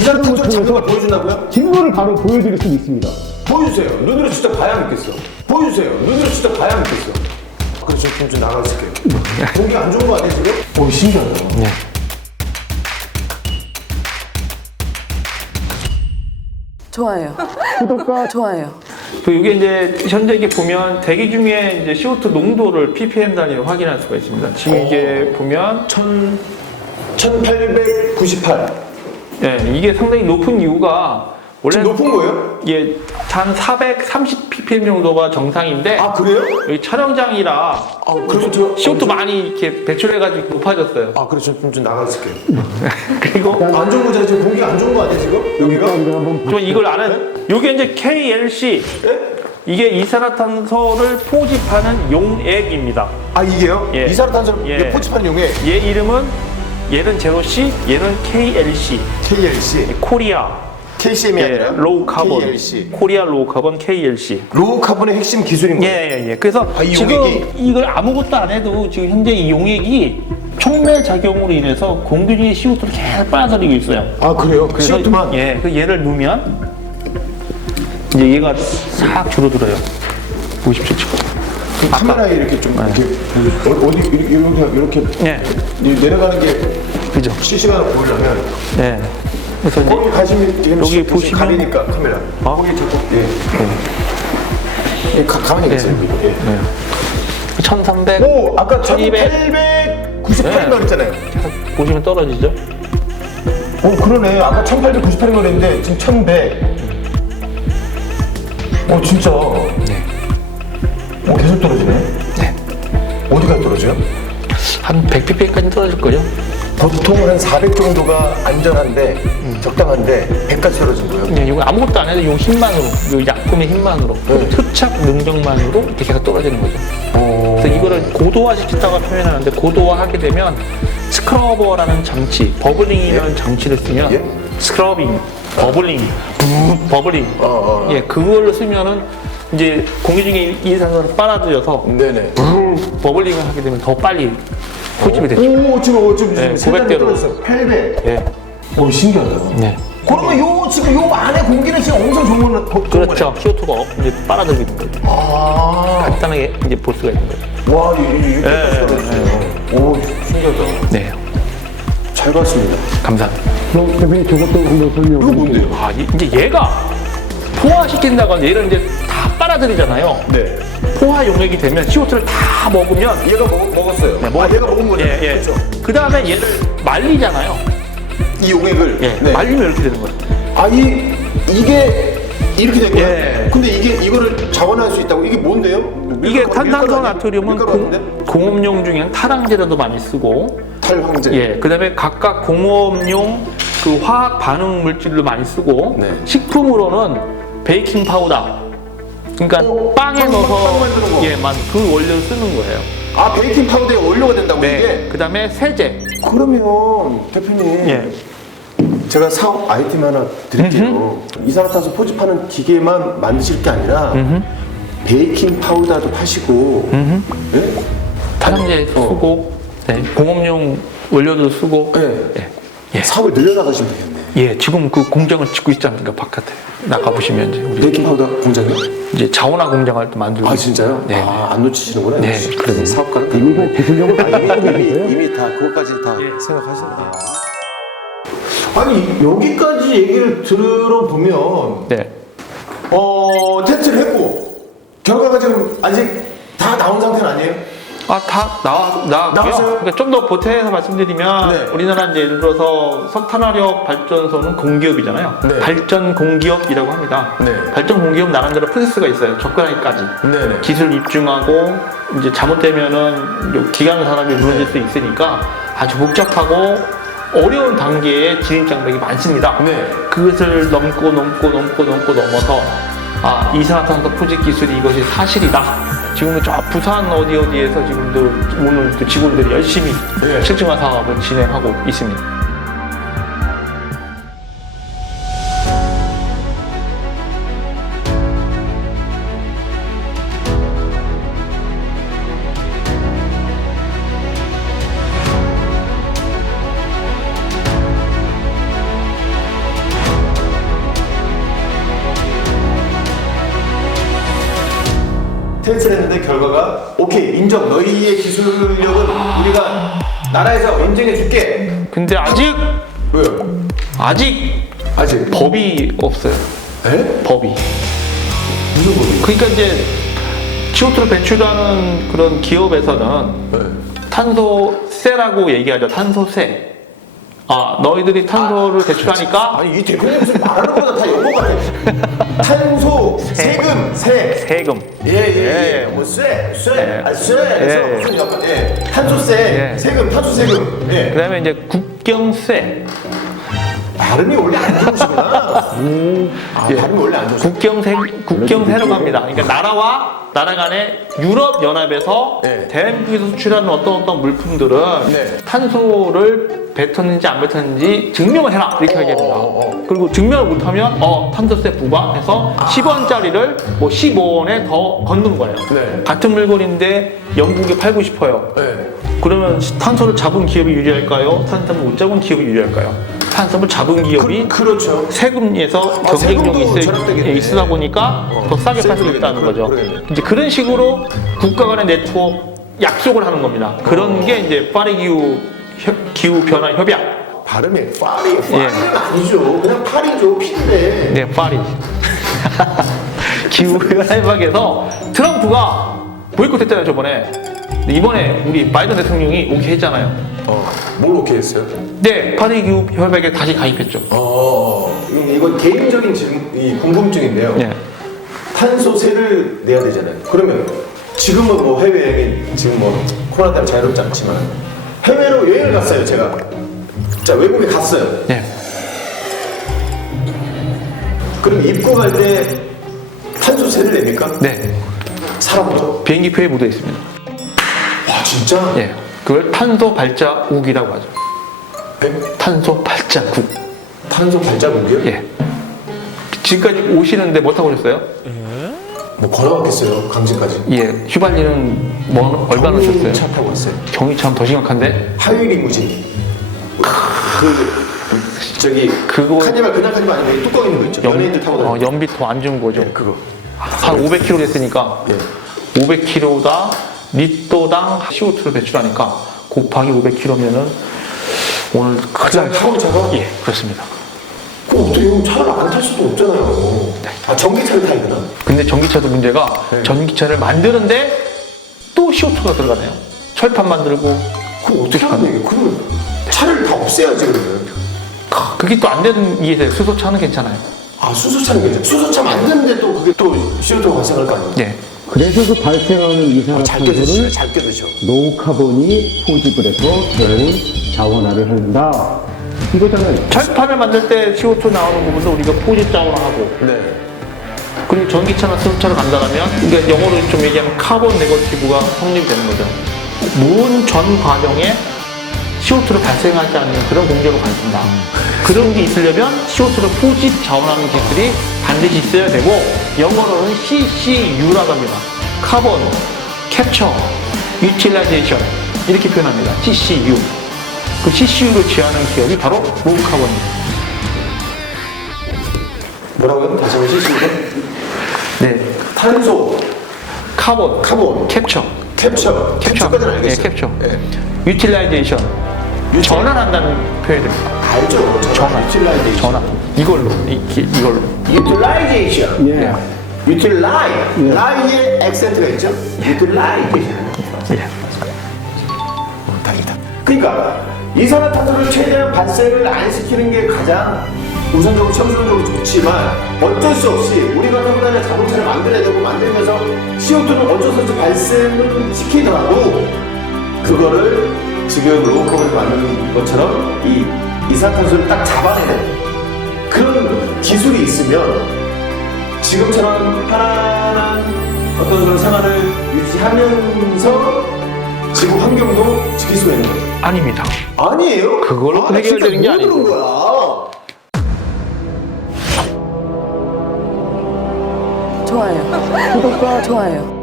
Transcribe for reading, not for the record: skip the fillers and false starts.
이산화탄소 잡는 걸 보여준다고요? 증거를 바로 보여드릴 수 있습니다. 보여주세요. 눈으로 진짜 봐야 믿겠어. 보여주세요. 눈으로 진짜 봐야 믿겠어. 그래서 좀 나가줄게요. 공기 안 좋은 거 아니에요 지금? 오 신기하다. 네. 좋아요. 구독과 좋아요. 그 이게 이제 현재 이게 보면 대기 중에 이제 CO2 농도를 ppm 단위로 확인할 수가 있습니다. 지금 이게 보면 1898. 예, 이게 상당히 높은 이유가 원래 지금 높은 거예요? 이게 한 430 ppm 정도가 정상인데 아 그래요? 여기 촬영장이라 아 그래서 저 CO2 많이 이렇게 배출해가지고 높아졌어요. 아 그래서 좀 나가줄게요. 그리고 안 좋은 거잖아요. 지금 공기 안 좋은 거 아니에요 지금? 여기가? 한번 좀 이걸 아는 이게 이제 KLC 이게 이산화탄소를 포집하는 용액입니다. 아 이게요? 예. 이산화탄소를 예. 포집하는 용액 얘 이름은 얘는 제로C, 얘는 KLC, KLC, 코리아. KCM이 아니라 로우 카본, KLC. 코리아 로우 카본 KLC. 로우 카본의 핵심 기술인 거예요. 예. 그래서 이 지금 용액이? 이걸 아무것도 안 해도 지금 현재 이 용액이 촉매 작용으로 인해서 공기 중에 CO2를 계속 빨아들이고 있어요. 아 그래요? 그래서 CO2만? 예, 그 얘를 넣으면 이제 얘가 싹 줄어들어요. 보십시오 지금. 카메라에 이렇게 좀 이렇게 어디 이렇게 예, 내려가는 게 그죠. 실시간으로 보이려면 예. 그래서 이제 거기 가시면 여기 보시면- 가리니까 카메라. 거기 자꾸 예. 가만히 계세요. 예. 1300 오 아까 1200 1898만 그랬잖아요. 보시면 떨어지죠. 오 그러네. 아까 1898만 그랬는데 지금 1100. 오 진짜. 네. 오 계속 떨어지네. 네. 어디가 떨어져요? 한 100ppm까지 떨어질 거죠. 보통 한 400 정도가 안전한데 적당한데 100까지 떨어진 거예요. 네, 이거 아무것도 안 해도 이 힘만으로, 이 약품의 힘만으로, 흡착 능력만으로 이렇게 계속 떨어지는 거죠. 그래서 이거를 고도화시켰다고 표현하는데 고도화하게 되면 스크러버라는 장치, 버블링이라는 장치를 쓰면 예? 스크러빙, 버블링, 버블링, 예, 그거를 쓰면은 이제 공기 중에 이산화탄소를 빨아들여서 네네. 버블링을 하게 되면 더 빨리 포집이 되죠. 오 지금 네, 세단이 900 대로. 떨어졌어요. 800. 예, 오 신기하다. 네. 그러면 지금 요 안에 공기는 지금 엄청 좋은 거는 그렇죠. CO2가 이제 빨아들이는 거죠. 아. 간단하게 이제 볼 수가 있는 거죠. 와 이게 떨어졌어요. 오 신기하다. 네, 잘 봤습니다. 감사합니다. 그럼 대표님 저것도 한번 설명해 이거 뭔데요? 아, 이제 얘가 포화시킨다거나 얘를 이제 다 빨아들이잖아요. 네. 포화 용액이 되면 CO2를 다 먹으면 얘가 먹었어요. 네, 아 얘가 먹은 거죠. 예. 그렇죠. 그 다음에 얘를 말리잖아요. 이 용액을. 예, 네. 말리면 이렇게 되는 거예요. 아 이게 이렇게 된 거예요? 예. 근데 이거를 자원할 수 있다고? 이게 뭔데요? 이게 밀가루 탄산소 아니에요? 나트륨은 밀가루 같은데? 공업용 중에는 탈황제로도 많이 쓰고, 탈황제. 예, 그 다음에 각각 공업용 그 화학 반응 물질로 많이 쓰고, 네. 식품으로는 베이킹 파우더, 그러니까 빵에 빵 넣어서 만드는 거. 예, 그 원료를 쓰는 거예요. 아 베이킹 파우더에 원료가 된다고 네, 이게? 그 다음에 세제. 그러면 대표님 예. 제가 사업 아이템 하나 드릴게요. 이산화탄소 포집하는 기계만 만드실 게 아니라 베이킹 파우더도 파시고 예? 탈황제 쓰고, 네, 공업용 원료도 쓰고, 예. 예. 사업을 늘려나가시면 되겠네. 예, 지금 그 공장을 짓고 있지 않습니까? 바깥에 나가 보시면 이제 우리 베이킹 파우더 공장이요? 이제 자원화 공장을 또 만들고. 아 진짜요? 네. 아, 안 놓치시는구나. 네, 그래서 사업가는 이미 뭐 기술력을 가지고 계세요? 이미 다 그것까지 다 예. 생각하시네요. 아니 여기까지 얘기를 들어보면 네. 테스트를 했고 결과가 지금 아직 다 나온 상태는 아니에요? 아, 다 나왔고요. 나왔어요? 그러니까 좀 더 보태서 말씀드리면 네. 우리나라 이제 예를 들어서 석탄화력 발전소는 공기업이잖아요. 네. 발전 공기업이라고 합니다. 네. 발전 공기업 나름대로 프로세스가 있어요. 접근하기까지. 네네. 기술 입증하고 이제 잘못되면은 기관 산업이 무너질 수 있으니까 아주 복잡하고 어려운 단계의 진입 장벽이 많습니다. 네. 그것을 넘고 넘어서 아, 이산화탄소 포집 기술이 이것이 사실이다. 지금도 저 부산 어디에서 지금도 오늘 또 직원들이 열심히 네. 실증화 사업을 진행하고 있습니다. 테스트를 했는데 결과가 오케이 인정. 너희의 기술력은 우리가 나라에서 인정해 줄게. 근데 아직 왜요? 아직 법이 없어요. 에? 법이. 무슨 법이에요? 그러니까 이제 CO2를 배출하는 그런 기업에서는 네. 탄소세라고 얘기하죠. 탄소세. 아, 너희들이 탄소를 배출하니까 아니 이 대표님 무슨 말하는 거보다 다 영어 같아. 탄소, 세금, 세금. 예예예. 뭐 쇠에서 예. 무슨 약간 탄소세, 예. 세금, 탄소세금. 예. 그다음에 이제 국경세. 발음이 원래 안 좋으시구나. 발음이 원래 안 좋으시구나. 국경세라고 합니다. 그러니까 나라 간의 유럽 연합에서 네. 대한민국에서 수출하는 어떤 물품들은 네. 탄소를 뱉었는지 안 뱉었는지 증명을 해라 이렇게 얘기합니다. 그리고 증명을 못하면 탄소세 부과해서 10원짜리를 뭐 15원에 더 걷는 거예요. 네. 같은 물건인데 영국에 팔고 싶어요. 네. 그러면 탄소를 잡은 기업이 유리할까요? 탄소를 못 잡은 기업이 유리할까요? 탄소를 잡은 기업이 그렇죠. 세금에서 세금도 경쟁력이 절약되겠네. 있으다 보니까 더 싸게 팔 수 세금도 있다는 거죠. 그러겠네. 이제 그런 식으로 국가 간의 네트워크 약속을 하는 겁니다. 그런 게 이제 파리 기후 변화 협약. 발음이 파리는 아니죠. 그냥 파리죠. 피인데. 네, 파리. 기후 변화 협약에서 트럼프가 보이콧했잖아요, 저번에. 근데 이번에 우리 바이든 대통령이 오케이 했잖아요. 뭘 오케이 했어요? 네, 파리 기후 협약에 다시 가입했죠. 이건 개인적인 궁금증인데요. 네. 탄소세를 내야 되잖아요. 그러면 지금은 뭐 해외여행 지금 뭐 코로나 때문에 자유롭지 않지만 해외로 여행을 갔어요. 제가 자 외국에 갔어요. 네. 그럼 입국할 때 탄소세를 냅니까? 네. 사람부터? 비행기표에 묻어 있습니다. 와 진짜? 예. 그걸 탄소 발자국이라고 하죠. 네? 탄소 발자국. 탄소 발자국이요? 예. 지금까지 오시는데 뭐 타고 오셨어요? 뭐 걸어갔겠어요 강진까지. 예. 휘발유는 얼마나 오셨어요? 차 타고 왔어요. 경유차는 더 심각한데? 하위 리무진. 저기 그거- 카니발 그냥 카니발 아니고 뚜껑 있는 거 있죠. 연예인들 타고 다니는 연비 더 안 준 거죠. 그거. 한 500km 됐으니까 예. 500km당 리터당 CO2를 배출하니까 곱하기 500km면은 오늘 큰일 날 차가? 예, 그렇습니다. 그럼 어떻게 형 차를 안 탈 수도 없잖아요. 아 전기차를 타야 되나? 근데 전기차도 문제가 전기차를 만드는데 또 CO2가 들어가네요. 철판 만들고 그럼 어떻게 하는 얘기예요? 그러면 차를 다 없애야지 그러면. 그게 또 안 되는 이해세요. 수소차는 괜찮아요. 아 수소차는 괜찮아. 수소차 만드는데 또 그게 또 CO2가 발생할 거 아니에요? 예. 그래서 그 발생하는 잘 껴드시네. 이산화탄소를 잘 껴드셔. 노카본이 포집을 해서 새로운 자원화를 한다. 이거잖아요. 철판을 만들 때 CO2 나오는 부분도 우리가 포집작업을 하고 네. 그리고 전기차나 수소차를 간다면 그러니까 영어로 좀 얘기하면 카본 네거티브가 성립이 되는 거죠. 문 전 과정에 CO2를 발생하지 않는 그런 공정을 갖는다. 그런 게 있으려면 CO2를 포집 자원하는 기술이 반드시 있어야 되고 영어로는 CCU라고 합니다. 카본, 캡처, 유틸라이제이션 이렇게 표현합니다. CCU. 그 CCU를 지향하는 기업이 바로 로우카본입니다. 뭐라고요? 다시 한번 실시간. 네. 탄소, 카본, 카본, 캡처, 캡처까지는 알겠어요. 예, 캡처. 예. 유틸라이제이션. 전환한다는 표현이 됩니다. 알죠. 전환. 유틸라이제이션. 전환. 이걸로. 이걸로. 유틸라이제이션. 예. 유틸라이. 예. 라이에 액센트가 있죠? 유틸라이제이션. 예. 다행이다. 그러니까 이산화탄소를 최대한 발생을 안 시키는 게 가장 우선적으로 최우선적으로 좋지만 어쩔 수 없이 우리가 타고 다니는 자동차를 만들어야 되고 만들면서 CO2는 어쩔 수 없이 발생을 시키더라도 그거를 지금 로우카본을 만드는 것처럼 이 이산화탄소를 딱 잡아내는 그런 기술이 있으면 지금처럼 편안한 어떤 그런 생활을 유지하면서 지구 환경도 지킬 수가 있는 거예요. 아닙니다. 아니에요? 그걸로 나 해결되는 진짜 게 뭐 아니고. 그런 거야. 좋아요. 구독과 좋아요.